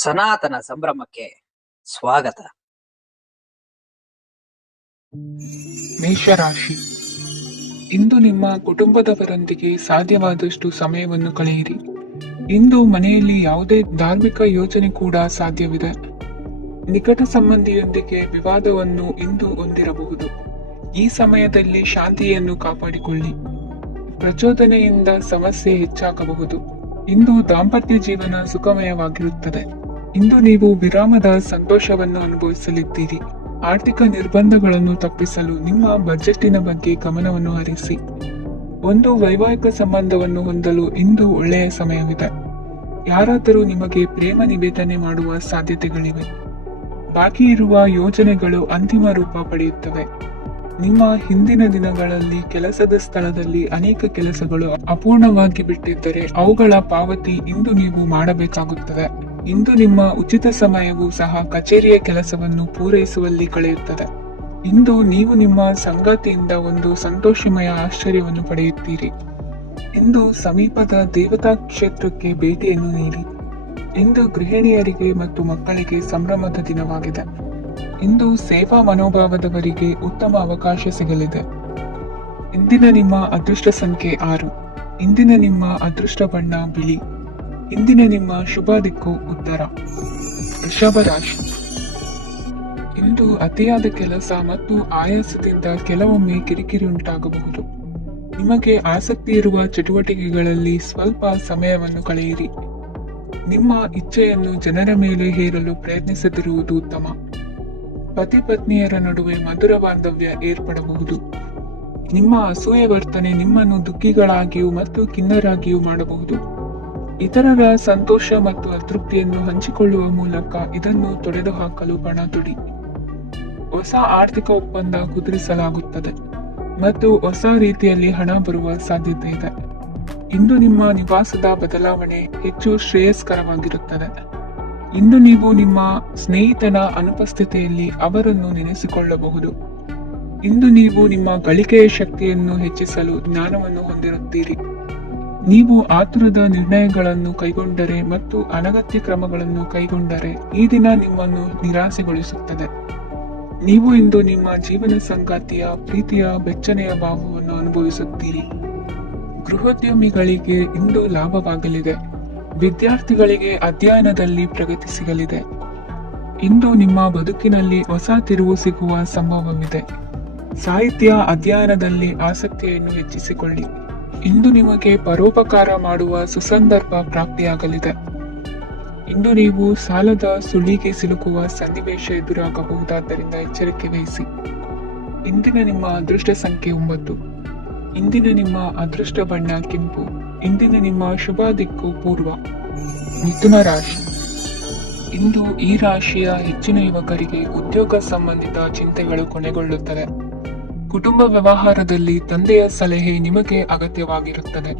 ಸನಾತನ ಸಂಭ್ರಮಕ್ಕೆ ಸ್ವಾಗತ. ಮೇಷರಾಶಿ. ಇಂದು ನಿಮ್ಮ ಕುಟುಂಬದವರೊಂದಿಗೆ ಸಾಧ್ಯವಾದಷ್ಟು ಸಮಯವನ್ನು ಕಳೆಯಿರಿ. ಇಂದು ಮನೆಯಲ್ಲಿ ಯಾವುದೇ ಧಾರ್ಮಿಕ ಯೋಜನೆ ಕೂಡ ಸಾಧ್ಯವಿದೆ. ನಿಕಟ ಸಂಬಂಧಿಯೊಂದಿಗೆ ವಿವಾದವನ್ನು ಇಂದು ಹೊಂದಿರಬಹುದು. ಈ ಸಮಯದಲ್ಲಿ ಶಾಂತಿಯನ್ನು ಕಾಪಾಡಿಕೊಳ್ಳಿ. ಪ್ರಚೋದನೆಯಿಂದ ಸಮಸ್ಯೆ ಹೆಚ್ಚಾಗಬಹುದು. ಇಂದು ದಾಂಪತ್ಯ ಜೀವನ ಸುಖಮಯವಾಗಿರುತ್ತದೆ. ಇಂದು ನೀವು ವಿರಾಮದ ಸಂತೋಷವನ್ನು ಅನುಭವಿಸಲಿದ್ದೀರಿ. ಆರ್ಥಿಕ ನಿರ್ಬಂಧಗಳನ್ನು ತಪ್ಪಿಸಲು ನಿಮ್ಮ ಬಜೆಟಿನ ಬಗ್ಗೆ ಗಮನವನ್ನು ಹರಿಸಿ. ಒಂದು ವೈವಾಹಿಕ ಸಂಬಂಧವನ್ನು ಹೊಂದಲು ಇಂದು ಒಳ್ಳೆಯ ಸಮಯವಿದೆ. ಯಾರಾದರೂ ನಿಮಗೆ ಪ್ರೇಮ ನಿವೇದನೆ ಮಾಡುವ ಸಾಧ್ಯತೆಗಳಿವೆ. ಬಾಕಿ ಇರುವ ಯೋಜನೆಗಳು ಅಂತಿಮ ರೂಪ ಪಡೆಯುತ್ತವೆ. ನಿಮ್ಮ ಹಿಂದಿನ ದಿನಗಳಲ್ಲಿ ಕೆಲಸದ ಸ್ಥಳದಲ್ಲಿ ಅನೇಕ ಕೆಲಸಗಳು ಅಪೂರ್ಣವಾಗಿ ಬಿಟ್ಟಿದ್ದರೆ ಅವುಗಳ ಪಾವತಿ ಇಂದು ನೀವು ಮಾಡಬೇಕಾಗುತ್ತದೆ. ಇಂದು ನಿಮ್ಮ ಉಚಿತ ಸಮಯವು ಸಹ ಕಚೇರಿಯ ಕೆಲಸವನ್ನು ಪೂರೈಸುವಲ್ಲಿ ಕಳೆಯುತ್ತದೆ. ಇಂದು ನೀವು ನಿಮ್ಮ ಸಂಗಾತಿಯಿಂದ ಒಂದು ಸಂತೋಷಮಯ ಆಶ್ಚರ್ಯವನ್ನು ಪಡೆಯುತ್ತೀರಿ. ಇಂದು ಸಮೀಪದ ದೇವತಾ ಕ್ಷೇತ್ರಕ್ಕೆ ಭೇಟಿಯನ್ನು ನೀಡಿ. ಇಂದು ಗೃಹಿಣಿಯರಿಗೆ ಮತ್ತು ಮಕ್ಕಳಿಗೆ ಸಂಭ್ರಮದ ದಿನವಾಗಿದೆ. ಇಂದು ಸೇವಾ ಮನೋಭಾವದವರಿಗೆ ಉತ್ತಮ ಅವಕಾಶ ಸಿಗಲಿದೆ. ಇಂದಿನ ನಿಮ್ಮ ಅದೃಷ್ಟ ಸಂಖ್ಯೆ 6. ಇಂದಿನ ನಿಮ್ಮ ಅದೃಷ್ಟ ಬಣ್ಣ ಬಿಳಿ. ಇಂದಿನ ನಿಮ್ಮ ಶುಭ ದಿಕ್ಕು ಉತ್ತರ. ವೃಷಭ ರಾಶಿ. ಇಂದು ಅತಿಯಾದ ಕೆಲಸ ಮತ್ತು ಆಯಾಸದಿಂದ ಕೆಲವೊಮ್ಮೆ ಕಿರಿಕಿರಿ ಉಂಟಾಗಬಹುದು. ನಿಮಗೆ ಆಸಕ್ತಿ ಇರುವ ಚಟುವಟಿಕೆಗಳಲ್ಲಿ ಸ್ವಲ್ಪ ಸಮಯವನ್ನು ಕಳೆಯಿರಿ. ನಿಮ್ಮ ಇಚ್ಛೆಯನ್ನು ಜನರ ಮೇಲೆ ಹೇರಲು ಪ್ರಯತ್ನಿಸದಿರುವುದು ಉತ್ತಮ. ಪತಿ ಪತ್ನಿಯರ ನಡುವೆ ಮಧುರ ಬಾಂಧವ್ಯ ಏರ್ಪಡಬಹುದು. ನಿಮ್ಮ ಅಸೂಯೆ ವರ್ತನೆ ನಿಮ್ಮನ್ನು ದುಃಖಿಗಳಾಗಿಯೂ ಮತ್ತು ಖಿನ್ನರಾಗಿಯೂ ಮಾಡಬಹುದು. ಇತರರ ಸಂತೋಷ ಮತ್ತು ಅತೃಪ್ತಿಯನ್ನು ಹಂಚಿಕೊಳ್ಳುವ ಮೂಲಕ ಇದನ್ನು ತೊಡೆದುಹಾಕಲು ಪಣ ತೊಡಿ. ಹೊಸ ಆರ್ಥಿಕ ಒಪ್ಪಂದ ಕುದುರಿಸಲಾಗುತ್ತದೆ ಮತ್ತು ಹೊಸ ರೀತಿಯಲ್ಲಿ ಹಣ ಬರುವ ಸಾಧ್ಯತೆ ಇದೆ. ಇಂದು ನಿಮ್ಮ ನಿವಾಸದ ಬದಲಾವಣೆ ಹೆಚ್ಚು ಶ್ರೇಯಸ್ಕರವಾಗಿರುತ್ತದೆ. ಇಂದು ನೀವು ನಿಮ್ಮ ಸ್ನೇಹಿತನ ಅನುಪಸ್ಥಿತಿಯಲ್ಲಿ ಅವರನ್ನು ನೆನೆಸಿಕೊಳ್ಳಬಹುದು. ಇಂದು ನೀವು ನಿಮ್ಮ ಗಳಿಕೆಯ ಶಕ್ತಿಯನ್ನು ಹೆಚ್ಚಿಸಲು ಜ್ಞಾನವನ್ನು ಹೊಂದಿರುತ್ತೀರಿ. ನೀವು ಆತುರದ ನಿರ್ಣಯಗಳನ್ನು ಕೈಗೊಂಡರೆ ಮತ್ತು ಅನಗತ್ಯ ಕ್ರಮಗಳನ್ನು ಕೈಗೊಂಡರೆ ಈ ದಿನ ನಿಮ್ಮನ್ನು ನಿರಾಸೆಗೊಳಿಸುತ್ತದೆ. ನೀವು ಇಂದು ನಿಮ್ಮ ಜೀವನ ಸಂಗಾತಿಯ ಪ್ರೀತಿಯ ಬೆಚ್ಚನೆಯ ಭಾವವನ್ನು ಅನುಭವಿಸುತ್ತೀರಿ. ಗೃಹೋದ್ಯಮಿಗಳಿಗೆ ಇಂದು ಲಾಭವಾಗಲಿದೆ. ವಿದ್ಯಾರ್ಥಿಗಳಿಗೆ ಅಧ್ಯಯನದಲ್ಲಿ ಪ್ರಗತಿ ಸಿಗಲಿದೆ. ಇಂದು ನಿಮ್ಮ ಬದುಕಿನಲ್ಲಿ ಹೊಸ ತಿರುವು ಸಿಗುವ ಸಂಭವವಿದೆ. ಸಾಹಿತ್ಯ ಅಧ್ಯಯನದಲ್ಲಿ ಆಸಕ್ತಿಯನ್ನು ಹೆಚ್ಚಿಸಿಕೊಳ್ಳಿ. ಇಂದು ನಿಮಗೆ ಪರೋಪಕಾರ ಮಾಡುವ ಸುಸಂದರ್ಭ ಪ್ರಾಪ್ತಿಯಾಗಲಿದೆ. ಇಂದು ನೀವು ಸಾಲದ ಸುಳಿಗೆ ಸಿಲುಕುವ ಸನ್ನಿವೇಶ ಎದುರಾಗಬಹುದಾದ್ದರಿಂದ ಎಚ್ಚರಿಕೆ ವಹಿಸಿ. ಇಂದಿನ ನಿಮ್ಮ ಅದೃಷ್ಟ ಸಂಖ್ಯೆ 9. ಇಂದಿನ ನಿಮ್ಮ ಅದೃಷ್ಟ ಬಣ್ಣ ಕೆಂಪು. ಇಂದಿನ ನಿಮ್ಮ ಶುಭ ದಿಕ್ಕು ಪೂರ್ವ. ಮಿಥುನ ರಾಶಿ. ಇಂದು ಈ ರಾಶಿಯ ಹೆಚ್ಚಿನ ಯುವಕರಿಗೆ ಉದ್ಯೋಗ ಸಂಬಂಧಿತ ಚಿಂತೆಗಳು ಕೊನೆಗೊಳ್ಳುತ್ತದೆ. ಕುಟುಂಬ ವ್ಯವಹಾರದಲ್ಲಿ ತಂದೆಯ ಸಲಹೆ ನಿಮಗೆ ಅಗತ್ಯವಾಗಿರುತ್ತದೆ.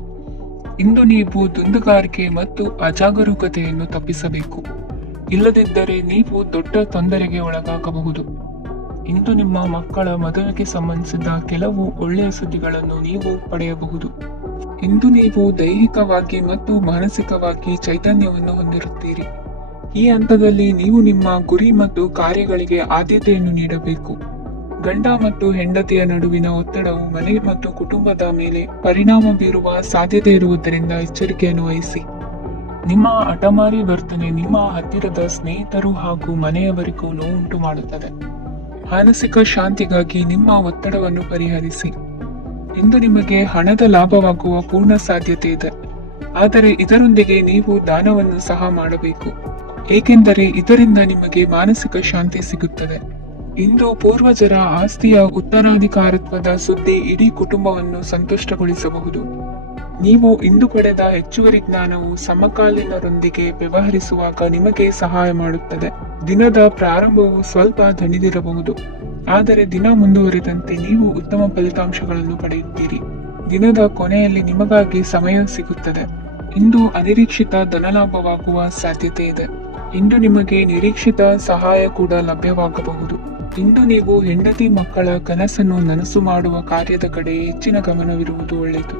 ಇಂದು ನೀವು ದುಂದುಗಾರಿಕೆ ಮತ್ತು ಅಜಾಗರೂಕತೆಯನ್ನು ತಪ್ಪಿಸಬೇಕು. ಇಲ್ಲದಿದ್ದರೆ ನೀವು ದೊಡ್ಡ ತೊಂದರೆಗೆ ಒಳಗಾಗಬಹುದು. ಇಂದು ನಿಮ್ಮ ಮಕ್ಕಳ ಮದುವೆಗೆ ಸಂಬಂಧಿಸಿದ ಕೆಲವು ಒಳ್ಳೆಯ ಸುದ್ದಿಗಳನ್ನು ನೀವು ಪಡೆಯಬಹುದು. ಇಂದು ನೀವು ದೈಹಿಕವಾಗಿ ಮತ್ತು ಮಾನಸಿಕವಾಗಿ ಚೈತನ್ಯವನ್ನು ಹೊಂದಿರುತ್ತೀರಿ. ಈ ಹಂತದಲ್ಲಿ ನೀವು ನಿಮ್ಮ ಗುರಿ ಮತ್ತು ಕಾರ್ಯಗಳಿಗೆ ಆದ್ಯತೆಯನ್ನು ನೀಡಬೇಕು. ಗಂಡ ಮತ್ತು ಹೆಂಡತಿಯ ನಡುವಿನ ಒತ್ತಡವು ಮನೆ ಮತ್ತು ಕುಟುಂಬದ ಮೇಲೆ ಪರಿಣಾಮ ಬೀರುವ ಸಾಧ್ಯತೆ ಇರುವುದರಿಂದ ಎಚ್ಚರಿಕೆಯನ್ನು ವಹಿಸಿ. ನಿಮ್ಮ ಹಠಮಾರಿ ವರ್ತನೆ ನಿಮ್ಮ ಹತ್ತಿರದ ಸ್ನೇಹಿತರು ಹಾಗೂ ಮನೆಯವರಿಗೂ ನೋವುಂಟು ಮಾಡುತ್ತದೆ. ಮಾನಸಿಕ ಶಾಂತಿಗಾಗಿ ನಿಮ್ಮ ಒತ್ತಡವನ್ನು ಪರಿಹರಿಸಿ. ಇಂದು ನಿಮಗೆ ಹಣದ ಲಾಭವಾಗುವ ಪೂರ್ಣ ಸಾಧ್ಯತೆ ಇದೆ. ಆದರೆ ಇದರೊಂದಿಗೆ ನೀವು ದಾನವನ್ನು ಸಹ ಮಾಡಬೇಕು, ಏಕೆಂದರೆ ಇದರಿಂದ ನಿಮಗೆ ಮಾನಸಿಕ ಶಾಂತಿ ಸಿಗುತ್ತದೆ. ಇಂದು ಪೂರ್ವಜರ ಆಸ್ತಿಯ ಉತ್ತರಾಧಿಕಾರತ್ವದ ಸುದ್ದಿ ಇಡೀ ಕುಟುಂಬವನ್ನು ಸಂತುಷ್ಟಗೊಳಿಸಬಹುದು. ನೀವು ಇಂದು ಪಡೆದ ಹೆಚ್ಚುವರಿ ಜ್ಞಾನವು ಸಮಕಾಲೀನರೊಂದಿಗೆ ವ್ಯವಹರಿಸುವಾಗ ನಿಮಗೆ ಸಹಾಯ ಮಾಡುತ್ತದೆ. ದಿನದ ಪ್ರಾರಂಭವು ಸ್ವಲ್ಪ ದಣಿದಿರಬಹುದು, ಆದರೆ ದಿನ ಮುಂದುವರಿದಂತೆ ನೀವು ಉತ್ತಮ ಫಲಿತಾಂಶಗಳನ್ನು ಪಡೆಯುತ್ತೀರಿ. ದಿನದ ಕೊನೆಯಲ್ಲಿ ನಿಮಗಾಗಿ ಸಮಯ ಸಿಗುತ್ತದೆ. ಇಂದು ಅನಿರೀಕ್ಷಿತ ಧನಲಾಭವಾಗುವ ಸಾಧ್ಯತೆ ಇದೆ. ಇಂದು ನಿಮಗೆ ನಿರೀಕ್ಷಿತ ಸಹಾಯ ಕೂಡ ಲಭ್ಯವಾಗಬಹುದು. ಇಂದು ನೀವು ಹೆಂಡತಿ ಮಕ್ಕಳ ಕನಸನ್ನು ನನಸು ಮಾಡುವ ಕಾರ್ಯದ ಕಡೆ ಹೆಚ್ಚಿನ ಗಮನವಿರುವುದು ಒಳ್ಳೆಯದು.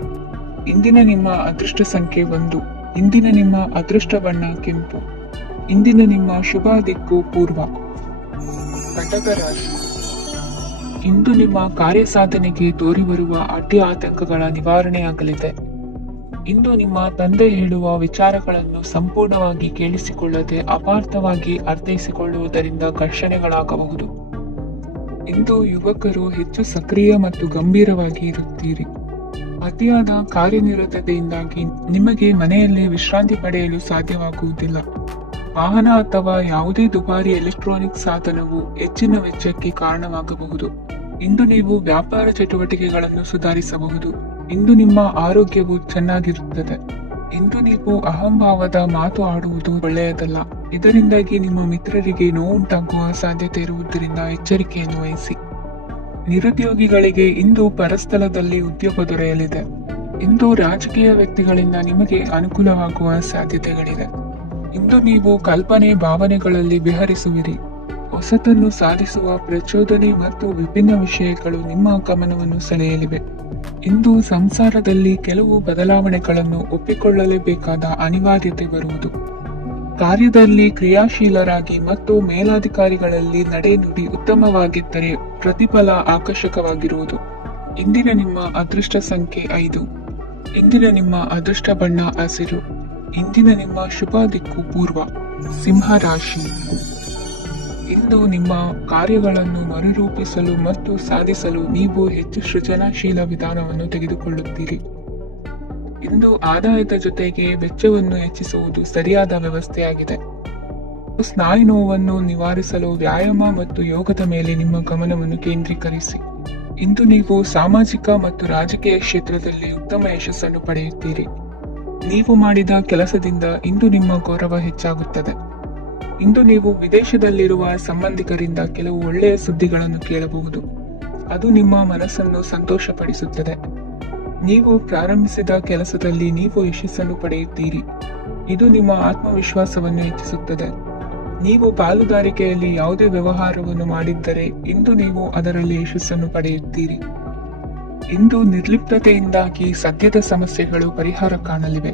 ಇಂದಿನ ನಿಮ್ಮ ಅದೃಷ್ಟ ಸಂಖ್ಯೆ 1. ಇಂದಿನ ನಿಮ್ಮ ಅದೃಷ್ಟ ಬಣ್ಣ ಕೆಂಪು. ಇಂದಿನ ನಿಮ್ಮ ಶುಭ ದಿಕ್ಕು ಪೂರ್ವ. ಕಟಕ ರಾಶಿ. ಇಂದು ನಿಮ್ಮ ಕಾರ್ಯಸಾಧನೆಗೆ ತೋರಿಬರುವ ಅಡ್ಡಿ ಆತಂಕಗಳ ನಿವಾರಣೆಯಾಗಲಿದೆ. ಇಂದು ನಿಮ್ಮ ತಂದೆ ಹೇಳುವ ವಿಚಾರಗಳನ್ನು ಸಂಪೂರ್ಣವಾಗಿ ಕೇಳಿಸಿಕೊಳ್ಳದೆ ಅಪಾರ್ಥವಾಗಿ ಅರ್ಥೈಸಿಕೊಳ್ಳುವುದರಿಂದ ಘರ್ಷಣೆಗಳಾಗಬಹುದು. ಇಂದು ಯುವಕರು ಹೆಚ್ಚು ಸಕ್ರಿಯ ಮತ್ತು ಗಂಭೀರವಾಗಿ ಇರುತ್ತೀರಿ. ಅತಿಯಾದ ಕಾರ್ಯನಿರತತೆಯಿಂದಾಗಿ ನಿಮಗೆ ಮನೆಯಲ್ಲೇ ವಿಶ್ರಾಂತಿ ಪಡೆಯಲು ಸಾಧ್ಯವಾಗುವುದಿಲ್ಲ. ವಾಹನ ಅಥವಾ ಯಾವುದೇ ದುಬಾರಿ ಎಲೆಕ್ಟ್ರಾನಿಕ್ ಸಾಧನವು ಹೆಚ್ಚಿನ ವೆಚ್ಚಕ್ಕೆ ಕಾರಣವಾಗಬಹುದು. ಇಂದು ನೀವು ವ್ಯಾಪಾರ ಚಟುವಟಿಕೆಗಳನ್ನು ಸುಧಾರಿಸಬಹುದು. ಇಂದು ನಿಮ್ಮ ಆರೋಗ್ಯವು ಚೆನ್ನಾಗಿರುತ್ತದೆ. ಇಂದು ನೀವು ಅಹಂಭಾವದ ಮಾತು ಆಡುವುದು ಒಳ್ಳೆಯದಲ್ಲ. ಇದರಿಂದಾಗಿ ನಿಮ್ಮ ಮಿತ್ರರಿಗೆ ನೋವುಂಟಾಗುವ ಸಾಧ್ಯತೆ ಇರುವುದರಿಂದ ಎಚ್ಚರಿಕೆಯನ್ನು ವಹಿಸಿ. ನಿರುದ್ಯೋಗಿಗಳಿಗೆ ಇಂದು ಪರಸ್ಥಳದಲ್ಲಿ ಉದ್ಯೋಗ ದೊರೆಯಲಿದೆ. ಇಂದು ರಾಜಕೀಯ ವ್ಯಕ್ತಿಗಳಿಂದ ನಿಮಗೆ ಅನುಕೂಲವಾಗುವ ಸಾಧ್ಯತೆಗಳಿದೆ. ಇಂದು ನೀವು ಕಲ್ಪನೆ ಭಾವನೆಗಳಲ್ಲಿ ವಿಹರಿಸುವಿರಿ. ಹೊಸತನ್ನು ಸಾಧಿಸುವ ಪ್ರಚೋದನೆ ಮತ್ತು ವಿಭಿನ್ನ ವಿಷಯಗಳು ನಿಮ್ಮ ಗಮನವನ್ನು ಸೆಳೆಯಲಿವೆ. ಇಂದು ಸಂಸಾರದಲ್ಲಿ ಕೆಲವು ಬದಲಾವಣೆಗಳನ್ನು ಒಪ್ಪಿಕೊಳ್ಳಲೇಬೇಕಾದ ಅನಿವಾರ್ಯತೆ ಬರುವುದು. ಕಾರ್ಯದಲ್ಲಿ ಕ್ರಿಯಾಶೀಲರಾಗಿ ಮತ್ತು ಮೇಲಾಧಿಕಾರಿಗಳಲ್ಲಿ ನಡೆನುಡಿ ಉತ್ತಮವಾಗಿದ್ದರೆ ಪ್ರತಿಫಲ ಆಕರ್ಷಕವಾಗಿರುವುದು. ಇಂದಿನ ನಿಮ್ಮ ಅದೃಷ್ಟ ಸಂಖ್ಯೆ 5. ಇಂದಿನ ನಿಮ್ಮ ಅದೃಷ್ಟ ಬಣ್ಣ ಹಸಿರು. ಇಂದಿನ ನಿಮ್ಮ ಶುಭ ದಿಕ್ಕು ಪೂರ್ವ. ಸಿಂಹ ರಾಶಿ. ಇಂದು ನಿಮ್ಮ ಕಾರ್ಯಗಳನ್ನು ಮರುರೂಪಿಸಲು ಮತ್ತು ಸಾಧಿಸಲು ನೀವು ಹೆಚ್ಚು ಸೃಜನಶೀಲ ವಿಧಾನವನ್ನು ತೆಗೆದುಕೊಳ್ಳುತ್ತೀರಿ. ಇಂದು ಆದಾಯದ ಜೊತೆಗೆ ವೆಚ್ಚವನ್ನು ಹೆಚ್ಚಿಸುವುದು ಸರಿಯಾದ ವ್ಯವಸ್ಥೆಯಾಗಿದೆ. ಸ್ನಾಯು ನೋವನ್ನು ನಿವಾರಿಸಲು ವ್ಯಾಯಾಮ ಮತ್ತು ಯೋಗದ ಮೇಲೆ ನಿಮ್ಮ ಗಮನವನ್ನು ಕೇಂದ್ರೀಕರಿಸಿ. ಇಂದು ನೀವು ಸಾಮಾಜಿಕ ಮತ್ತು ರಾಜಕೀಯ ಕ್ಷೇತ್ರದಲ್ಲಿ ಉತ್ತಮ ಯಶಸ್ಸನ್ನು ಪಡೆಯುತ್ತೀರಿ. ನೀವು ಮಾಡಿದ ಕೆಲಸದಿಂದ ಇಂದು ನಿಮ್ಮ ಗೌರವ ಹೆಚ್ಚಾಗುತ್ತದೆ. ಇಂದು ನೀವು ವಿದೇಶದಲ್ಲಿರುವ ಸಂಬಂಧಿಕರಿಂದ ಕೆಲವು ಒಳ್ಳೆಯ ಸುದ್ದಿಗಳನ್ನು ಕೇಳಬಹುದು. ಅದು ನಿಮ್ಮ ಮನಸ್ಸನ್ನು ಸಂತೋಷಪಡಿಸುತ್ತದೆ. ನೀವು ಪ್ರಾರಂಭಿಸಿದ ಕೆಲಸದಲ್ಲಿ ನೀವು ಯಶಸ್ಸನ್ನು ಪಡೆಯುತ್ತೀರಿ. ಇದು ನಿಮ್ಮ ಆತ್ಮವಿಶ್ವಾಸವನ್ನು ಹೆಚ್ಚಿಸುತ್ತದೆ. ನೀವು ಪಾಲುದಾರಿಕೆಯಲ್ಲಿ ಯಾವುದೇ ವ್ಯವಹಾರವನ್ನು ಮಾಡಿದ್ದರೆ ಇಂದು ನೀವು ಅದರಲ್ಲಿ ಯಶಸ್ಸನ್ನು ಪಡೆಯುತ್ತೀರಿ. ಇಂದು ನಿರ್ಲಿಪ್ತತೆಯಿಂದಾಗಿ ಸದ್ಯದ ಸಮಸ್ಯೆಗಳು ಪರಿಹಾರ ಕಾಣಲಿವೆ.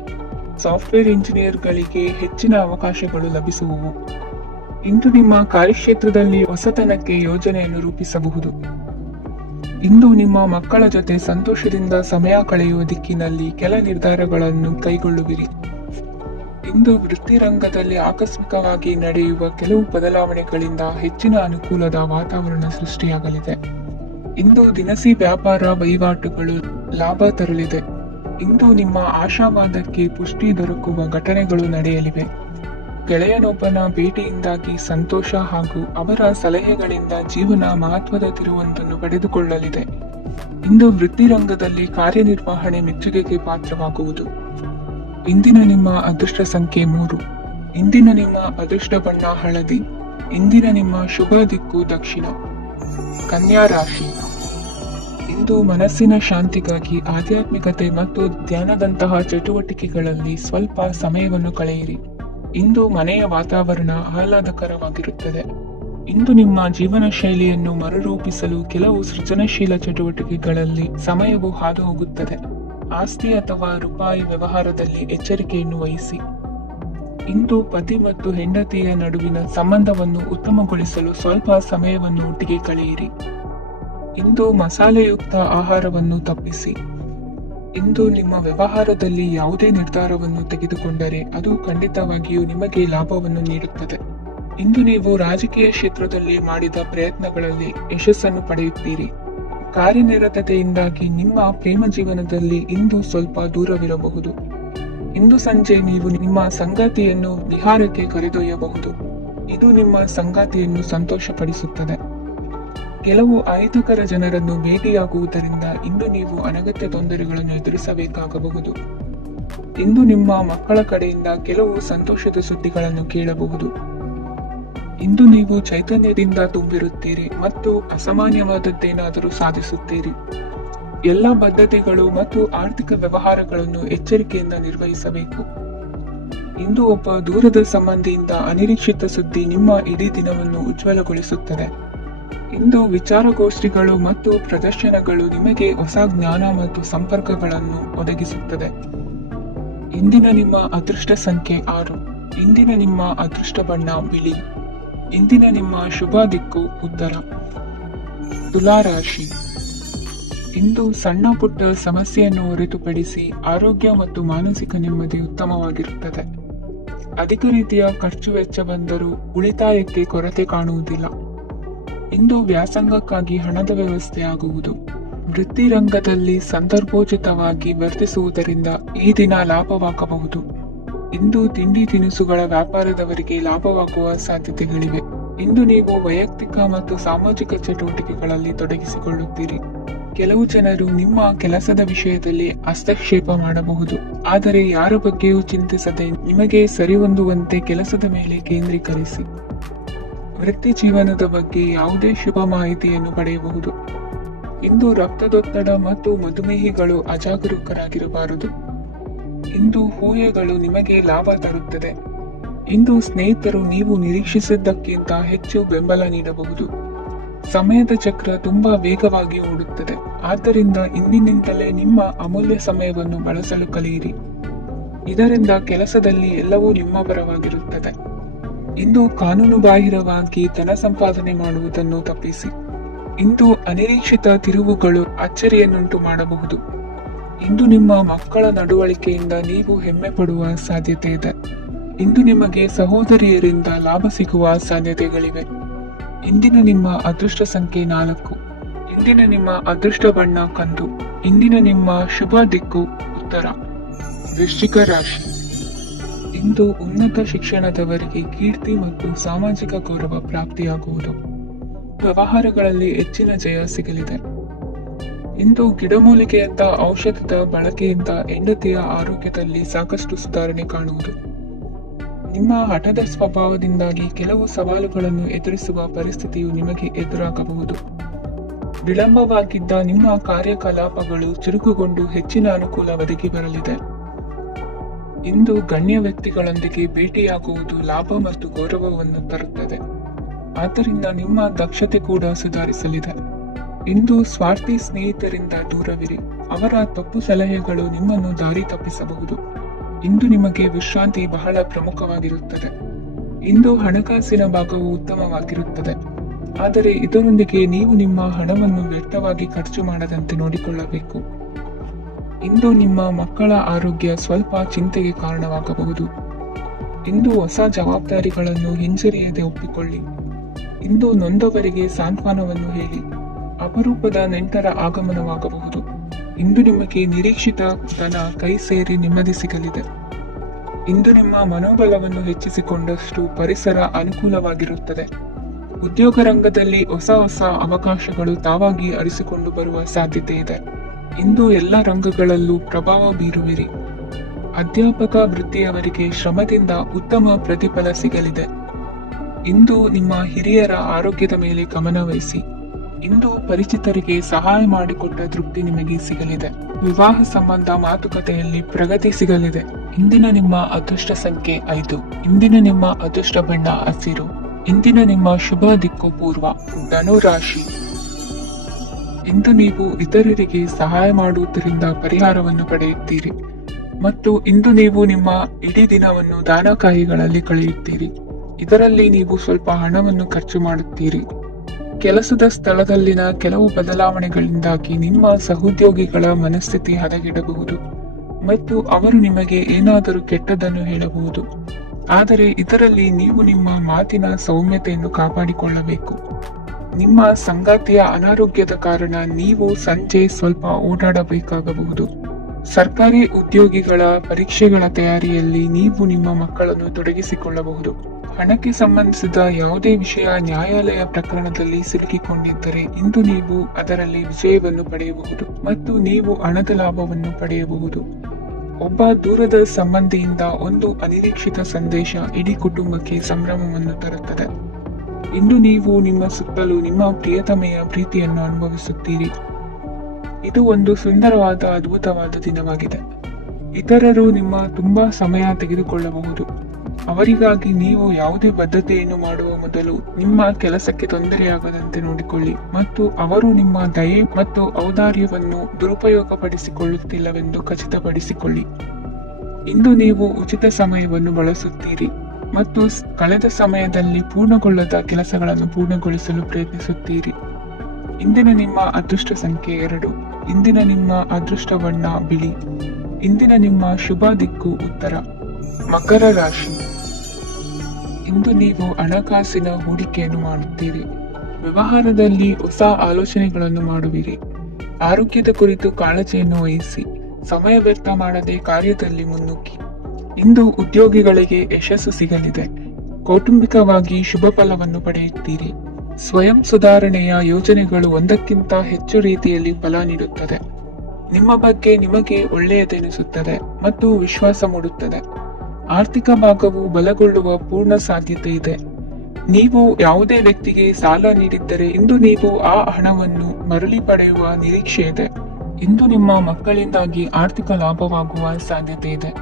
ಸಾಫ್ಟ್ವೇರ್ ಇಂಜಿನಿಯರ್ಗಳಿಗೆ ಹೆಚ್ಚಿನ ಅವಕಾಶಗಳು ಲಭಿಸುವವು. ಇಂದು ನಿಮ್ಮ ಕಾರ್ಯಕ್ಷೇತ್ರದಲ್ಲಿ ಹೊಸತನಕ್ಕೆ ಯೋಜನೆಯನ್ನು ರೂಪಿಸಬಹುದು. ಇಂದು ನಿಮ್ಮ ಮಕ್ಕಳ ಜೊತೆ ಸಂತೋಷದಿಂದ ಸಮಯ ಕಳೆಯುವ ದಿಕ್ಕಿನಲ್ಲಿ ಕೆಲ ನಿರ್ಧಾರಗಳನ್ನು ಕೈಗೊಳ್ಳುವಿರಿ. ಇಂದು ವೃತ್ತಿರಂಗದಲ್ಲಿ ಆಕಸ್ಮಿಕವಾಗಿ ನಡೆಯುವ ಕೆಲವು ಬದಲಾವಣೆಗಳಿಂದ ಹೆಚ್ಚಿನ ಅನುಕೂಲದ ವಾತಾವರಣ ಸೃಷ್ಟಿಯಾಗಲಿದೆ. ಇಂದು ದಿನಸಿ ವ್ಯಾಪಾರ ವಹಿವಾಟುಗಳು ಲಾಭ ತರಲಿದೆ. ಇಂದು ನಿಮ್ಮ ಆಶಾವಾದಕ್ಕೆ ಪುಷ್ಟಿ ದೊರಕುವ ಘಟನೆಗಳು ನಡೆಯಲಿವೆ. ಗೆಳೆಯನೊಬ್ಬನ ಭೇಟಿಯಿಂದಾಗಿ ಸಂತೋಷ ಹಾಗೂ ಅವರ ಸಲಹೆಗಳಿಂದ ಜೀವನ ಮಹತ್ವದ ತಿರುವೊಂದನ್ನು ಪಡೆದುಕೊಳ್ಳಲಿದೆ. ಇಂದು ವೃತ್ತಿರಂಗದಲ್ಲಿ ಕಾರ್ಯನಿರ್ವಹಣೆ ಮೆಚ್ಚುಗೆಗೆ ಪಾತ್ರವಾಗುವುದು. ಇಂದಿನ ನಿಮ್ಮ ಅದೃಷ್ಟ ಸಂಖ್ಯೆ 3. ಇಂದಿನ ನಿಮ್ಮ ಅದೃಷ್ಟ ಬಣ್ಣ ಹಳದಿ. ಇಂದಿನ ನಿಮ್ಮ ಶುಭ ದಿಕ್ಕು ದಕ್ಷಿಣ. ಕನ್ಯಾ ರಾಶಿ. ಇಂದು ಮನಸ್ಸಿನ ಶಾಂತಿಗಾಗಿ ಆಧ್ಯಾತ್ಮಿಕತೆ ಮತ್ತು ಧ್ಯಾನದಂತಹ ಚಟುವಟಿಕೆಗಳಲ್ಲಿ ಸ್ವಲ್ಪ ಸಮಯವನ್ನು ಕಳೆಯಿರಿ. ಇಂದು ಮನೆಯ ವಾತಾವರಣ ಆಹ್ಲಾದಕರವಾಗಿರುತ್ತದೆ. ಇಂದು ನಿಮ್ಮ ಜೀವನ ಶೈಲಿಯನ್ನು ಮರುರೂಪಿಸಲು ಕೆಲವು ಸೃಜನಶೀಲ ಚಟುವಟಿಕೆಗಳಲ್ಲಿ ಸಮಯವು ಹಾದು ಹೋಗುತ್ತದೆ. ಆಸ್ತಿ ಅಥವಾ ರೂಪಾಯಿ ವ್ಯವಹಾರದಲ್ಲಿ ಎಚ್ಚರಿಕೆಯನ್ನು ವಹಿಸಿ. ಇಂದು ಪತಿ ಮತ್ತು ಹೆಂಡತಿಯ ನಡುವಿನ ಸಂಬಂಧವನ್ನು ಉತ್ತಮಗೊಳಿಸಲು ಸ್ವಲ್ಪ ಸಮಯವನ್ನು ಒಟ್ಟಿಗೆ ಕಳೆಯಿರಿ. ಇಂದು ಮಸಾಲೆಯುಕ್ತ ಆಹಾರವನ್ನು ತಪ್ಪಿಸಿ. ಇಂದು ನಿಮ್ಮ ವ್ಯವಹಾರದಲ್ಲಿ ಯಾವುದೇ ನಿರ್ಧಾರವನ್ನು ತೆಗೆದುಕೊಂಡರೆ ಅದು ಖಂಡಿತವಾಗಿಯೂ ನಿಮಗೆ ಲಾಭವನ್ನು ನೀಡುತ್ತದೆ. ಇಂದು ನೀವು ರಾಜಕೀಯ ಕ್ಷೇತ್ರದಲ್ಲಿ ಮಾಡಿದ ಪ್ರಯತ್ನಗಳಲ್ಲಿ ಯಶಸ್ಸನ್ನು ಪಡೆಯುತ್ತೀರಿ. ಕಾರ್ಯನಿರತತೆಯಿಂದಾಗಿ ನಿಮ್ಮ ಪ್ರೇಮ ಜೀವನದಲ್ಲಿ ಇಂದು ಸ್ವಲ್ಪ ದೂರವಿರಬಹುದು. ಇಂದು ಸಂಜೆ ನೀವು ನಿಮ್ಮ ಸಂಗಾತಿಯನ್ನು ವಿಹಾರಕ್ಕೆ ಕರೆದೊಯ್ಯಬಹುದು. ಇದು ನಿಮ್ಮ ಸಂಗಾತಿಯನ್ನು ಸಂತೋಷಪಡಿಸುತ್ತದೆ. ಕೆಲವು ಅಹಿತಕರ ಜನರನ್ನು ಭೇಟಿಯಾಗುವುದರಿಂದ ಇಂದು ನೀವು ಅನಗತ್ಯ ತೊಂದರೆಗಳನ್ನು ಎದುರಿಸಬೇಕಾಗಬಹುದು. ಇಂದು ನಿಮ್ಮ ಮಕ್ಕಳ ಕಡೆಯಿಂದ ಕೆಲವು ಸಂತೋಷದ ಸುದ್ದಿಗಳನ್ನು ಕೇಳಬಹುದು. ಇಂದು ನೀವು ಚೈತನ್ಯದಿಂದ ತುಂಬಿರುತ್ತೀರಿ ಮತ್ತು ಅಸಾಮಾನ್ಯವಾದದ್ದೇನಾದರೂ ಸಾಧಿಸುತ್ತೀರಿ. ಎಲ್ಲ ಬದ್ಧತೆಗಳು ಮತ್ತು ಆರ್ಥಿಕ ವ್ಯವಹಾರಗಳನ್ನು ಎಚ್ಚರಿಕೆಯಿಂದ ನಿರ್ವಹಿಸಬೇಕು. ಇಂದು ಒಬ್ಬ ದೂರದ ಸಂಬಂಧಿಯಿಂದ ಅನಿರೀಕ್ಷಿತ ಸುದ್ದಿ ನಿಮ್ಮ ಇಡೀ ದಿನವನ್ನು ಉಜ್ವಲಗೊಳಿಸುತ್ತದೆ. ಇಂದು ವಿಚಾರಗೋಷ್ಠಿಗಳು ಮತ್ತು ಪ್ರದರ್ಶನಗಳು ನಿಮಗೆ ಹೊಸ ಜ್ಞಾನ ಮತ್ತು ಸಂಪರ್ಕಗಳನ್ನು ಒದಗಿಸುತ್ತದೆ. ಇಂದಿನ ನಿಮ್ಮ ಅದೃಷ್ಟ ಸಂಖ್ಯೆ 6. ಇಂದಿನ ನಿಮ್ಮ ಅದೃಷ್ಟ ಬಣ್ಣ ಬಿಳಿ. ಇಂದಿನ ನಿಮ್ಮ ಶುಭ ದಿಕ್ಕು ಉತ್ತರ. ತುಲಾ ರಾಶಿ. ಇಂದು ಸಣ್ಣ ಪುಟ್ಟ ಸಮಸ್ಯೆಯನ್ನು ಹೊರತುಪಡಿಸಿ ಆರೋಗ್ಯ ಮತ್ತು ಮಾನಸಿಕ ನೆಮ್ಮದಿ ಉತ್ತಮವಾಗಿರುತ್ತದೆ. ಅಧಿಕ ರೀತಿಯ ಖರ್ಚು ವೆಚ್ಚ ಬಂದರೂ ಉಳಿತಾಯಕ್ಕೆ ಕೊರತೆ ಕಾಣುವುದಿಲ್ಲ. ಇಂದು ವ್ಯಾಸಂಗಕ್ಕಾಗಿ ಹಣದ ವ್ಯವಸ್ಥೆ ಆಗುವುದು. ವೃತ್ತಿ ರಂಗದಲ್ಲಿ ಸಂದರ್ಭೋಚಿತವಾಗಿ ವರ್ತಿಸುವುದರಿಂದ ಈ ದಿನ ಲಾಭವಾಗಬಹುದು. ಇಂದು ತಿಂಡಿ ತಿನಿಸುಗಳ ವ್ಯಾಪಾರದವರಿಗೆ ಲಾಭವಾಗುವ ಸಾಧ್ಯತೆಗಳಿವೆ. ಇಂದು ನೀವು ವೈಯಕ್ತಿಕ ಮತ್ತು ಸಾಮಾಜಿಕ ಚಟುವಟಿಕೆಗಳಲ್ಲಿ ತೊಡಗಿಸಿಕೊಳ್ಳುತ್ತೀರಿ. ಕೆಲವು ಜನರು ನಿಮ್ಮ ಕೆಲಸದ ವಿಷಯದಲ್ಲಿ ಹಸ್ತಕ್ಷೇಪ ಮಾಡಬಹುದು, ಆದರೆ ಯಾರ ಬಗ್ಗೆಯೂ ಚಿಂತಿಸದೆ ನಿಮಗೆ ಸರಿಹೊಂದುವಂತೆ ಕೆಲಸದ ಮೇಲೆ ಕೇಂದ್ರೀಕರಿಸಿ. ವೃತ್ತಿ ಜೀವನದ ಬಗ್ಗೆ ಯಾವುದೇ ಶುಭ ಮಾಹಿತಿಯನ್ನು ಪಡೆಯಬಹುದು. ಇಂದು ರಕ್ತದೊತ್ತಡ ಮತ್ತು ಮಧುಮೇಹಿಗಳು ಅಜಾಗರೂಕರಾಗಿರಬಾರದು. ಇಂದು ಊಹೆಗಳು ನಿಮಗೆ ಲಾಭ ತರುತ್ತದೆ. ಇಂದು ಸ್ನೇಹಿತರು ನೀವು ನಿರೀಕ್ಷಿಸಿದ್ದಕ್ಕಿಂತ ಹೆಚ್ಚು ಬೆಂಬಲ ನೀಡಬಹುದು. ಸಮಯದ ಚಕ್ರ ತುಂಬಾ ವೇಗವಾಗಿ ಓಡುತ್ತದೆ, ಆದ್ದರಿಂದ ಇಂದಿನಿಂದಲೇ ನಿಮ್ಮ ಅಮೂಲ್ಯ ಸಮಯವನ್ನು ಬಳಸಲು ಕಲಿಯಿರಿ. ಇದರಿಂದ ಕೆಲಸದಲ್ಲಿ ಎಲ್ಲವೂ ನಿಮ್ಮ ಪರವಾಗಿರುತ್ತದೆ. ಇಂದು ಕಾನೂನುಬಾಹಿರವಾಗಿ ಧನ ಸಂಪಾದನೆ ಮಾಡುವುದನ್ನು ತಪ್ಪಿಸಿ. ಇಂದು ಅನಿರೀಕ್ಷಿತ ತಿರುವುಗಳು ಅಚ್ಚರಿಯನ್ನುಂಟು ಮಾಡಬಹುದು. ಇಂದು ನಿಮ್ಮ ಮಕ್ಕಳ ನಡವಳಿಕೆಯಿಂದ ನೀವು ಹೆಮ್ಮೆ ಪಡುವ ಸಾಧ್ಯತೆ ಇದೆ. ಇಂದು ನಿಮಗೆ ಸಹೋದರಿಯರಿಂದ ಲಾಭ ಸಿಗುವ ಸಾಧ್ಯತೆಗಳಿವೆ. ಇಂದಿನ ನಿಮ್ಮ ಅದೃಷ್ಟ ಸಂಖ್ಯೆ 4. ಇಂದಿನ ನಿಮ್ಮ ಅದೃಷ್ಟ ಬಣ್ಣ ಕಂದು. ಇಂದಿನ ನಿಮ್ಮ ಶುಭ ದಿಕ್ಕು ಉತ್ತರ. ವೃಶ್ಚಿಕ ರಾಶಿ. ಇಂದು ಉನ್ನತ ಶಿಕ್ಷಣದವರಿಗೆ ಕೀರ್ತಿ ಮತ್ತು ಸಾಮಾಜಿಕ ಗೌರವ ಪ್ರಾಪ್ತಿಯಾಗುವುದು. ವ್ಯವಹಾರಗಳಲ್ಲಿ ಹೆಚ್ಚಿನ ಜಯ ಸಿಗಲಿದೆ. ಇಂದು ಗಿಡಮೂಲಿಕೆಯಂತ ಔಷಧದ ಬಳಕೆಯಿಂದ ಹೆಂಡತಿಯ ಆರೋಗ್ಯದಲ್ಲಿ ಸಾಕಷ್ಟು ಸುಧಾರಣೆ ಕಾಣುವುದು. ನಿಮ್ಮ ಹಠದ ಸ್ವಭಾವದಿಂದಾಗಿ ಕೆಲವು ಸವಾಲುಗಳನ್ನು ಎದುರಿಸುವ ಪರಿಸ್ಥಿತಿಯು ನಿಮಗೆ ಎದುರಾಗಬಹುದು. ವಿಳಂಬವಾಗಿದ್ದ ನಿಮ್ಮ ಕಾರ್ಯಕಲಾಪಗಳು ಚುರುಕುಗೊಂಡು ಹೆಚ್ಚಿನ ಅನುಕೂಲ ಒದಗಿ ಬರಲಿದೆ. ಇಂದು ಗಣ್ಯ ವ್ಯಕ್ತಿಗಳೊಂದಿಗೆ ಭೇಟಿಯಾಗುವುದು ಲಾಭ ಮತ್ತು ಗೌರವವನ್ನು ತರುತ್ತದೆ. ಆದ್ದರಿಂದ ನಿಮ್ಮ ದಕ್ಷತೆ ಕೂಡ ಸುಧಾರಿಸಲಿದೆ. ಇಂದು ಸ್ವಾರ್ಥಿ ಸ್ನೇಹಿತರಿಂದ ದೂರವಿರಿ. ಅವರ ತಪ್ಪು ಸಲಹೆಗಳು ನಿಮ್ಮನ್ನು ದಾರಿ ತಪ್ಪಿಸಬಹುದು. ಇಂದು ನಿಮಗೆ ವಿಶ್ರಾಂತಿ ಬಹಳ ಪ್ರಮುಖವಾಗಿರುತ್ತದೆ. ಇಂದು ಹಣಕಾಸಿನ ಭಾಗವು ಉತ್ತಮವಾಗಿರುತ್ತದೆ, ಆದರೆ ಇದರೊಂದಿಗೆ ನೀವು ನಿಮ್ಮ ಹಣವನ್ನು ವ್ಯರ್ಥವಾಗಿ ಖರ್ಚು ಮಾಡದಂತೆ ನೋಡಿಕೊಳ್ಳಬೇಕು. ಇಂದು ನಿಮ್ಮ ಮಕ್ಕಳ ಆರೋಗ್ಯ ಸ್ವಲ್ಪ ಚಿಂತೆಗೆ ಕಾರಣವಾಗಬಹುದು. ಇಂದು ಹೊಸ ಜವಾಬ್ದಾರಿಗಳನ್ನು ಹಿಂಜರಿಯದೆ ಒಪ್ಪಿಕೊಳ್ಳಿ. ಇಂದು ನೊಂದವರಿಗೆ ಸಾಂತ್ವನವನ್ನು ಹೇಳಿ. ಅಪರೂಪದ ನೆಂಟರ ಆಗಮನವಾಗಬಹುದು. ಇಂದು ನಿಮಗೆ ನಿರೀಕ್ಷಿತ ಧನ ಕೈ ಸೇರಿ ನೆಮ್ಮದಿ ಸಿಗಲಿದೆ. ಇಂದು ನಿಮ್ಮ ಮನೋಬಲವನ್ನು ಹೆಚ್ಚಿಸಿಕೊಂಡಷ್ಟು ಪರಿಸರ ಅನುಕೂಲವಾಗಿರುತ್ತದೆ. ಉದ್ಯೋಗ ರಂಗದಲ್ಲಿ ಹೊಸ ಹೊಸ ಅವಕಾಶಗಳು ತಾವಾಗಿ ಅರಿಸಿಕೊಂಡು ಬರುವ ಸಾಧ್ಯತೆ ಇದೆ. ಇಂದು ಎಲ್ಲ ರಂಗಗಳಲ್ಲೂ ಪ್ರಭಾವ ಬೀರುವಿರಿ. ಅಧ್ಯಾಪಕ ವೃತ್ತಿಯವರಿಗೆ ಶ್ರಮದಿಂದ ಉತ್ತಮ ಪ್ರತಿಫಲ ಸಿಗಲಿದೆ. ಇಂದು ನಿಮ್ಮ ಹಿರಿಯರ ಆರೋಗ್ಯದ ಮೇಲೆ ಗಮನ ವಹಿಸಿ. ಇಂದು ಪರಿಚಿತರಿಗೆ ಸಹಾಯ ಮಾಡಿಕೊಟ್ಟ ತೃಪ್ತಿ ನಿಮಗೆ ಸಿಗಲಿದೆ. ವಿವಾಹ ಸಂಬಂಧ ಮಾತುಕತೆಯಲ್ಲಿ ಪ್ರಗತಿ ಸಿಗಲಿದೆ. ಇಂದಿನ ನಿಮ್ಮ ಅದೃಷ್ಟ ಸಂಖ್ಯೆ 5. ಇಂದಿನ ನಿಮ್ಮ ಅದೃಷ್ಟ ಬಣ್ಣ ಹಸಿರು. ಇಂದಿನ ನಿಮ್ಮ ಶುಭ ದಿಕ್ಕು ಪೂರ್ವ. ಧನು ರಾಶಿ. ಇಂದು ನೀವು ಇತರರಿಗೆ ಸಹಾಯ ಮಾಡುವುದರಿಂದ ಪರಿಹಾರವನ್ನು ಪಡೆಯುತ್ತೀರಿ ಮತ್ತು ಇಂದು ನೀವು ನಿಮ್ಮ ಇಡೀ ದಿನವನ್ನು ದಾನಕಾಯಿಗಳಲ್ಲಿ ಕಳೆಯುತ್ತೀರಿ. ಇದರಲ್ಲಿ ನೀವು ಸ್ವಲ್ಪ ಹಣವನ್ನು ಖರ್ಚು ಮಾಡುತ್ತೀರಿ. ಕೆಲಸದ ಸ್ಥಳದಲ್ಲಿನ ಕೆಲವು ಬದಲಾವಣೆಗಳಿಂದಾಗಿ ನಿಮ್ಮ ಸಹೋದ್ಯೋಗಿಗಳ ಮನಸ್ಥಿತಿ ಹದಗೆಡಬಹುದು ಮತ್ತು ಅವರು ನಿಮಗೆ ಏನಾದರೂ ಕೆಟ್ಟದ್ದನ್ನು ಹೇಳಬಹುದು. ಆದರೆ ಇದರಲ್ಲಿ ನೀವು ನಿಮ್ಮ ಮಾತಿನ ಸೌಮ್ಯತೆಯನ್ನು ಕಾಪಾಡಿಕೊಳ್ಳಬೇಕು. ನಿಮ್ಮ ಸಂಗಾತಿಯ ಅನಾರೋಗ್ಯದ ಕಾರಣ ನೀವು ಸಂಜೆ ಸ್ವಲ್ಪ ಓಡಾಡಬೇಕಾಗಬಹುದು. ಸರ್ಕಾರಿ ಉದ್ಯೋಗಿಗಳ ಪರೀಕ್ಷೆಗಳ ತಯಾರಿಯಲ್ಲಿ ನೀವು ನಿಮ್ಮ ಮಕ್ಕಳನ್ನು ತೊಡಗಿಸಿಕೊಳ್ಳಬಹುದು. ಹಣಕ್ಕೆ ಸಂಬಂಧಿಸಿದ ಯಾವುದೇ ವಿಷಯ ನ್ಯಾಯಾಲಯ ಪ್ರಕರಣದಲ್ಲಿ ಸಿಲುಕಿಕೊಂಡಿದ್ದರೆ ಇಂದು ನೀವು ಅದರಲ್ಲಿ ವಿಜಯವನ್ನು ಪಡೆಯಬಹುದು ಮತ್ತು ನೀವು ಹಣದ ಲಾಭವನ್ನು ಪಡೆಯಬಹುದು. ಒಬ್ಬ ದೂರದ ಸಂಬಂಧಿಯಿಂದ ಒಂದು ಅನಿರೀಕ್ಷಿತ ಸಂದೇಶ ಇಡೀ ಕುಟುಂಬಕ್ಕೆ ಸಂಭ್ರಮವನ್ನು ತರುತ್ತದೆ. ಇಂದು ನೀವು ನಿಮ್ಮ ಸುತ್ತಲೂ ನಿಮ್ಮ ಪ್ರಿಯತಮೆಯ ಪ್ರೀತಿಯನ್ನು ಅನುಭವಿಸುತ್ತೀರಿ. ಇದು ಒಂದು ಸುಂದರವಾದ ಅದ್ಭುತವಾದ ದಿನವಾಗಿದೆ. ಇತರರು ನಿಮ್ಮ ತುಂಬಾ ಸಮಯ ತೆಗೆದುಕೊಳ್ಳಬಹುದು. ಅವರಿಗಾಗಿ ನೀವು ಯಾವುದೇ ಬದ್ಧತೆಯನ್ನು ಮಾಡುವ ಮೊದಲು ನಿಮ್ಮ ಕೆಲಸಕ್ಕೆ ತೊಂದರೆಯಾಗದಂತೆ ನೋಡಿಕೊಳ್ಳಿ ಮತ್ತು ಅವರು ನಿಮ್ಮ ದಯೆ ಮತ್ತು ಔದಾರ್ಯವನ್ನು ದುರುಪಯೋಗಪಡಿಸಿಕೊಳ್ಳುತ್ತಿಲ್ಲವೆಂದು ಖಚಿತಪಡಿಸಿಕೊಳ್ಳಿ. ಇಂದು ನೀವು ಉಚಿತ ಸಮಯವನ್ನು ಬಳಸುತ್ತೀರಿ ಮತ್ತು ಕಳೆದ ಸಮಯದಲ್ಲಿ ಪೂರ್ಣಗೊಳ್ಳದ ಕೆಲಸಗಳನ್ನು ಪೂರ್ಣಗೊಳಿಸಲು ಪ್ರಯತ್ನಿಸುತ್ತೀರಿ. ಇಂದಿನ ನಿಮ್ಮ ಅದೃಷ್ಟ ಸಂಖ್ಯೆ 2. ಇಂದಿನ ನಿಮ್ಮ ಅದೃಷ್ಟ ಬಣ್ಣ ಬಿಳಿ. ಇಂದಿನ ನಿಮ್ಮ ಶುಭ ದಿಕ್ಕು ಉತ್ತರ. ಮಕರ ರಾಶಿ. ಇಂದು ನೀವು ಹಣಕಾಸಿನ ಹೂಡಿಕೆಯನ್ನು ಮಾಡುತ್ತೀರಿ. ವ್ಯವಹಾರದಲ್ಲಿ ಹೊಸ ಆಲೋಚನೆಗಳನ್ನು ಮಾಡುವಿರಿ. ಆರೋಗ್ಯದ ಕುರಿತು ಕಾಳಜಿಯನ್ನು ವಹಿಸಿ ಸಮಯ ವ್ಯರ್ಥ ಮಾಡದೆ ಕಾರ್ಯದಲ್ಲಿ ಮುನ್ನುಗ್ಗಿ. ಇಂದು ಉದ್ಯೋಗಿಗಳಿಗೆ ಯಶಸ್ಸು ಸಿಗಲಿದೆ. ಕೌಟುಂಬಿಕವಾಗಿ ಶುಭ ಫಲವನ್ನು ಪಡೆಯುತ್ತೀರಿ. ಸ್ವಯಂ ಸುಧಾರಣೆಯ ಯೋಜನೆಗಳು ಒಂದಕ್ಕಿಂತ ಹೆಚ್ಚು ರೀತಿಯಲ್ಲಿ ಫಲ ನೀಡುತ್ತದೆ. ನಿಮ್ಮ ಬಗ್ಗೆ ನಿಮಗೆ ಒಳ್ಳೆಯದೆನಿಸುತ್ತದೆ ಮತ್ತು ವಿಶ್ವಾಸ ಮೂಡುತ್ತದೆ. ಆರ್ಥಿಕ ಭಾಗವು ಬಲಗೊಳ್ಳುವ ಪೂರ್ಣ ಸಾಧ್ಯತೆ ಇದೆ. ನೀವು ಯಾವುದೇ ವ್ಯಕ್ತಿಗೆ ಸಾಲ ನೀಡಿದ್ದರೆ ಇಂದು ನೀವು ಆ ಹಣವನ್ನು ಮರಳಿ ಪಡೆಯುವ ನಿರೀಕ್ಷೆ ಇದೆ. ಇಂದು ನಿಮ್ಮ ಮಕ್ಕಳಿಂದಾಗಿ ಆರ್ಥಿಕ ಲಾಭವಾಗುವ ಸಾಧ್ಯತೆ ಇದೆ.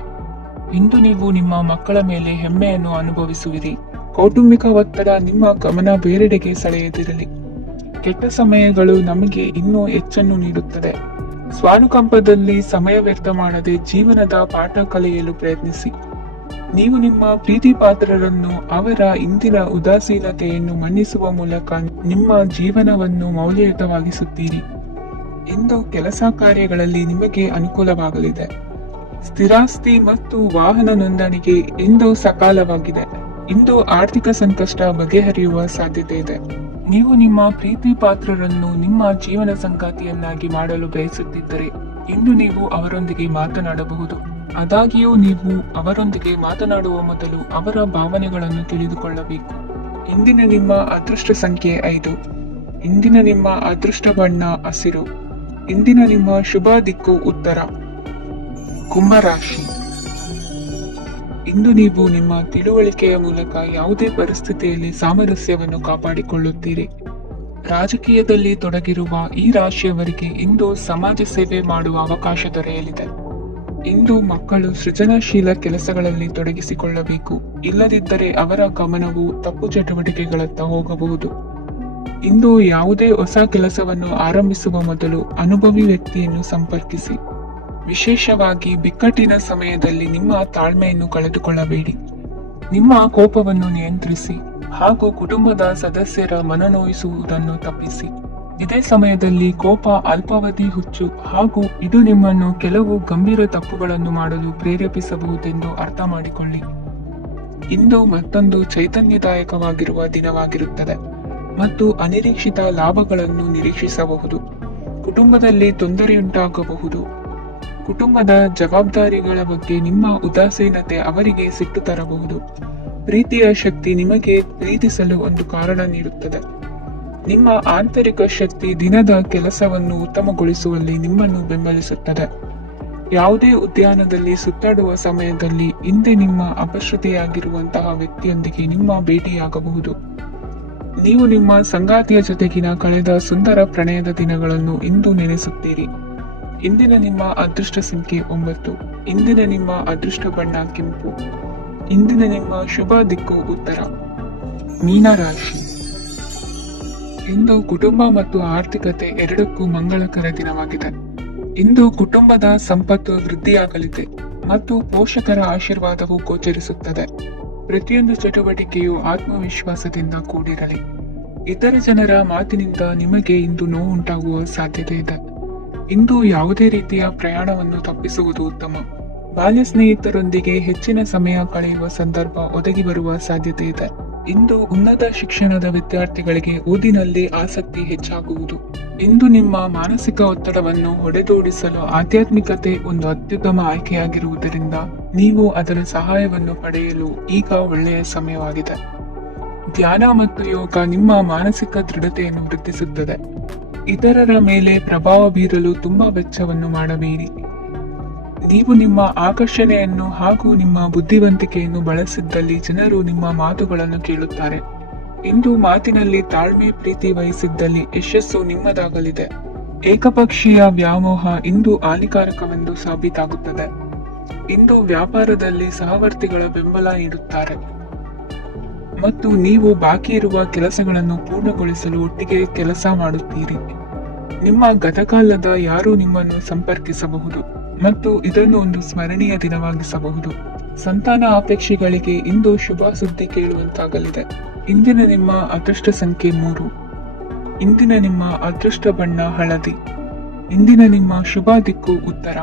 ಇಂದು ನೀವು ನಿಮ್ಮ ಮಕ್ಕಳ ಮೇಲೆ ಹೆಮ್ಮೆಯನ್ನು ಅನುಭವಿಸುವಿರಿ. ಕೌಟುಂಬಿಕ ಒತ್ತಡ ನಿಮ್ಮ ಗಮನ ಬೇರೆಡೆಗೆ ಸೆಳೆಯದಿರಲಿ. ಕೆಟ್ಟ ಸಮಯಗಳು ನಮಗೆ ಇನ್ನೂ ಹೆಚ್ಚನ್ನು ನೀಡುತ್ತದೆ. ಸ್ವಾನುಕಂಪದಲ್ಲಿ ಸಮಯ ವ್ಯರ್ಥ ಮಾಡದೆ ಜೀವನದ ಪಾಠ ಕಲಿಯಲು ಪ್ರಯತ್ನಿಸಿ. ನೀವು ನಿಮ್ಮ ಪ್ರೀತಿ ಪಾತ್ರರನ್ನು ಅವರ ಇಂದಿನ ಉದಾಸೀನತೆಯನ್ನು ಮನ್ನಿಸುವ ಮೂಲಕ ನಿಮ್ಮ ಜೀವನವನ್ನು ಮೌಲ್ಯಯುತವಾಗಿಸುತ್ತೀರಿ. ಇಂದು ಕೆಲಸ ಕಾರ್ಯಗಳಲ್ಲಿ ನಿಮಗೆ ಅನುಕೂಲವಾಗಲಿದೆ. ಸ್ಥಿರಾಸ್ತಿ ಮತ್ತು ವಾಹನ ನೋಂದಣಿಗೆ ಇಂದು ಸಕಾಲವಾಗಿದೆ. ಇಂದು ಆರ್ಥಿಕ ಸಂಕಷ್ಟ ಬಗೆಹರಿಯುವ ಸಾಧ್ಯತೆ ಇದೆ. ನೀವು ನಿಮ್ಮ ಪ್ರೀತಿ ಪಾತ್ರರನ್ನು ನಿಮ್ಮ ಜೀವನ ಸಂಗಾತಿಯನ್ನಾಗಿ ಮಾಡಲು ಬಯಸುತ್ತಿದ್ದರೆ ಇಂದು ನೀವು ಅವರೊಂದಿಗೆ ಮಾತನಾಡಬಹುದು. ಆದಾಗ್ಯೂ ನೀವು ಅವರೊಂದಿಗೆ ಮಾತನಾಡುವ ಮೊದಲು ಅವರ ಭಾವನೆಗಳನ್ನು ತಿಳಿದುಕೊಳ್ಳಬೇಕು. ಇಂದಿನ ನಿಮ್ಮ ಅದೃಷ್ಟ ಸಂಖ್ಯೆ 5. ಇಂದಿನ ನಿಮ್ಮ ಅದೃಷ್ಟ ಬಣ್ಣ ಹಸಿರು. ಇಂದಿನ ನಿಮ್ಮ ಶುಭ ದಿಕ್ಕು ಉತ್ತರ. ಕುಂಭರಾಶಿ. ಇಂದು ನೀವು ನಿಮ್ಮ ತಿಳುವಳಿಕೆಯ ಮೂಲಕ ಯಾವುದೇ ಪರಿಸ್ಥಿತಿಯಲ್ಲಿ ಸಾಮರಸ್ಯವನ್ನು ಕಾಪಾಡಿಕೊಳ್ಳುತ್ತೀರಿ. ರಾಜಕೀಯದಲ್ಲಿ ತೊಡಗಿರುವ ಈ ರಾಶಿಯವರಿಗೆ ಇಂದು ಸಮಾಜ ಸೇವೆ ಮಾಡುವ ಅವಕಾಶ ದೊರೆಯಲಿದೆ. ಇಂದು ಮಕ್ಕಳು ಸೃಜನಶೀಲ ಕೆಲಸಗಳಲ್ಲಿ ತೊಡಗಿಸಿಕೊಳ್ಳಬೇಕು. ಇಲ್ಲದಿದ್ದರೆ ಅವರ ಗಮನವು ತಪ್ಪು ಚಟುವಟಿಕೆಗಳತ್ತ ಹೋಗಬಹುದು. ಇಂದು ಯಾವುದೇ ಹೊಸ ಕೆಲಸವನ್ನು ಆರಂಭಿಸುವ ಮೊದಲು ಅನುಭವಿ ವ್ಯಕ್ತಿಯನ್ನು ಸಂಪರ್ಕಿಸಿ. ವಿಶೇಷವಾಗಿ ಬಿಕ್ಕಟ್ಟಿನ ಸಮಯದಲ್ಲಿ ನಿಮ್ಮ ತಾಳ್ಮೆಯನ್ನು ಕಳೆದುಕೊಳ್ಳಬೇಡಿ. ನಿಮ್ಮ ಕೋಪವನ್ನು ನಿಯಂತ್ರಿಸಿ ಹಾಗೂ ಕುಟುಂಬದ ಸದಸ್ಯರ ಮನನೋಯಿಸುವುದನ್ನು ತಪ್ಪಿಸಿ. ಇದೇ ಸಮಯದಲ್ಲಿ ಕೋಪ ಅಲ್ಪಾವಧಿ ಹುಚ್ಚು ಹಾಗೂ ಇದು ನಿಮ್ಮನ್ನು ಕೆಲವು ಗಂಭೀರ ತಪ್ಪುಗಳನ್ನು ಮಾಡಲು ಪ್ರೇರೇಪಿಸಬಹುದೆಂದು ಅರ್ಥ ಮಾಡಿಕೊಳ್ಳಿ. ಇಂದು ಮತ್ತೊಂದು ಚೈತನ್ಯದಾಯಕವಾಗಿರುವ ದಿನವಾಗಿರುತ್ತದೆ ಮತ್ತು ಅನಿರೀಕ್ಷಿತ ಲಾಭಗಳನ್ನು ನಿರೀಕ್ಷಿಸಬಹುದು. ಕುಟುಂಬದಲ್ಲಿ ತೊಂದರೆಯುಂಟಾಗಬಹುದು. ಕುಟುಂಬದ ಜವಾಬ್ದಾರಿಗಳ ಬಗ್ಗೆ ನಿಮ್ಮ ಉದಾಸೀನತೆ ಅವರಿಗೆ ಸಿಟ್ಟು ತರಬಹುದು. ಪ್ರೀತಿಯ ಶಕ್ತಿ ನಿಮಗೆ ಪ್ರೀತಿಸಲು ಒಂದು ಕಾರಣ ನೀಡುತ್ತದೆ. ನಿಮ್ಮ ಆಂತರಿಕ ಶಕ್ತಿ ದಿನದ ಕೆಲಸವನ್ನು ಉತ್ತಮಗೊಳಿಸುವಲ್ಲಿ ನಿಮ್ಮನ್ನು ಬೆಂಬಲಿಸುತ್ತದೆ. ಯಾವುದೇ ಉದ್ಯಾನದಲ್ಲಿ ಸುತ್ತಾಡುವ ಸಮಯದಲ್ಲಿ ಹಿಂದೆ ನಿಮ್ಮ ಅಪಶ್ರುತಿಯಾಗಿರುವಂತಹ ವ್ಯಕ್ತಿಯೊಂದಿಗೆ ನಿಮ್ಮ ಭೇಟಿಯಾಗಬಹುದು. ನೀವು ನಿಮ್ಮ ಸಂಗಾತಿಯ ಜೊತೆಗಿನ ಕಳೆದ ಸುಂದರ ಪ್ರಣಯದ ದಿನಗಳನ್ನು ಇಂದು ನೆನೆಸುತ್ತೀರಿ. ಇಂದಿನ ನಿಮ್ಮ ಅದೃಷ್ಟ ಸಂಖ್ಯೆ 9. ಇಂದಿನ ನಿಮ್ಮ ಅದೃಷ್ಟ ಬಣ್ಣ ಕೆಂಪು. ಇಂದಿನ ನಿಮ್ಮ ಶುಭ ದಿಕ್ಕು ಉತ್ತರ. ಮೀನರಾಶಿ. ಇಂದು ಕುಟುಂಬ ಮತ್ತು ಆರ್ಥಿಕತೆ ಎರಡಕ್ಕೂ ಮಂಗಳಕರ ದಿನವಾಗಿದೆ. ಇಂದು ಕುಟುಂಬದ ಸಂಪತ್ತು ವೃದ್ಧಿಯಾಗಲಿದೆ ಮತ್ತು ಪೋಷಕರ ಆಶೀರ್ವಾದವು ಗೋಚರಿಸುತ್ತದೆ. ಪ್ರತಿಯೊಂದು ಚಟುವಟಿಕೆಯು ಆತ್ಮವಿಶ್ವಾಸದಿಂದ ಕೂಡಿರಲಿ. ಇತರ ಜನರ ಮಾತಿನಿಂದ ನಿಮಗೆ ಇಂದು ನೋವುಂಟಾಗುವ ಸಾಧ್ಯತೆ ಇದೆ. ಇಂದು ಯಾವುದೇ ರೀತಿಯ ಪ್ರಯಾಣವನ್ನು ತಪ್ಪಿಸುವುದು ಉತ್ತಮ. ಬಾಲ್ಯ ಸ್ನೇಹಿತರೊಂದಿಗೆ ಹೆಚ್ಚಿನ ಸಮಯ ಕಳೆಯುವ ಸಂದರ್ಭ ಒದಗಿ ಬರುವ ಸಾಧ್ಯತೆ ಇದೆ. ಇಂದು ಉನ್ನತ ಶಿಕ್ಷಣದ ವಿದ್ಯಾರ್ಥಿಗಳಿಗೆ ಓದಿನಲ್ಲಿ ಆಸಕ್ತಿ ಹೆಚ್ಚಾಗುವುದು. ಇಂದು ನಿಮ್ಮ ಮಾನಸಿಕ ಒತ್ತಡವನ್ನು ಹೊಡೆದೋಡಿಸಲು ಆಧ್ಯಾತ್ಮಿಕತೆ ಒಂದು ಅತ್ಯುತ್ತಮ ಆಯ್ಕೆಯಾಗಿರುವುದರಿಂದ ನೀವು ಅದರ ಸಹಾಯವನ್ನು ಪಡೆಯಲು ಈಗ ಒಳ್ಳೆಯ ಸಮಯವಾಗಿದೆ. ಧ್ಯಾನ ಮತ್ತು ಯೋಗ ನಿಮ್ಮ ಮಾನಸಿಕ ದೃಢತೆಯನ್ನು ವೃದ್ಧಿಸುತ್ತದೆ. ಇತರರ ಮೇಲೆ ಪ್ರಭಾವ ಬೀರಲು ತುಂಬಾ ವೆಚ್ಚವನ್ನು ಮಾಡಬೇಡಿ. ನೀವು ನಿಮ್ಮ ಆಕರ್ಷಣೆಯನ್ನು ಹಾಗೂ ನಿಮ್ಮ ಬುದ್ಧಿವಂತಿಕೆಯನ್ನು ಬಳಸಿದ್ದಲ್ಲಿ ಜನರು ನಿಮ್ಮ ಮಾತುಗಳನ್ನು ಕೇಳುತ್ತಾರೆ. ಇಂದು ಮಾತಿನಲ್ಲಿ ತಾಳ್ಮೆ ಪ್ರೀತಿ ವಹಿಸಿದ್ದಲ್ಲಿ ಯಶಸ್ಸು ನಿಮ್ಮದಾಗಲಿದೆ. ಏಕಪಕ್ಷೀಯ ವ್ಯಾಮೋಹ ಇಂದು ಹಾನಿಕಾರಕವೆಂದು ಸಾಬೀತಾಗುತ್ತದೆ. ಇಂದು ವ್ಯಾಪಾರದಲ್ಲಿ ಸಹವರ್ತಿಗಳ ಬೆಂಬಲ ನೀಡುತ್ತಾರೆ ಮತ್ತು ನೀವು ಬಾಕಿ ಇರುವ ಕೆಲಸಗಳನ್ನು ಪೂರ್ಣಗೊಳಿಸಲು ಒಟ್ಟಿಗೆ ಕೆಲಸ ಮಾಡುತ್ತೀರಿ. ನಿಮ್ಮ ಗತಕಾಲದ ಯಾರು ನಿಮ್ಮನ್ನು ಸಂಪರ್ಕಿಸಬಹುದು ಮತ್ತು ಇದನ್ನು ಒಂದು ಸ್ಮರಣೀಯ ದಿನವಾಗಿಸಬಹುದು. ಸಂತಾನ ಅಪೇಕ್ಷೆಗಳಿಗೆ ಇಂದು ಶುಭ ಸುದ್ದಿ ಕೇಳುವಂತಾಗಲಿದೆ. ಇಂದಿನ ನಿಮ್ಮ ಅದೃಷ್ಟ ಸಂಖ್ಯೆ 3. ಇಂದಿನ ನಿಮ್ಮ ಅದೃಷ್ಟ ಬಣ್ಣ ಹಳದಿ. ಇಂದಿನ ನಿಮ್ಮ ಶುಭ ದಿಕ್ಕು ಉತ್ತರ.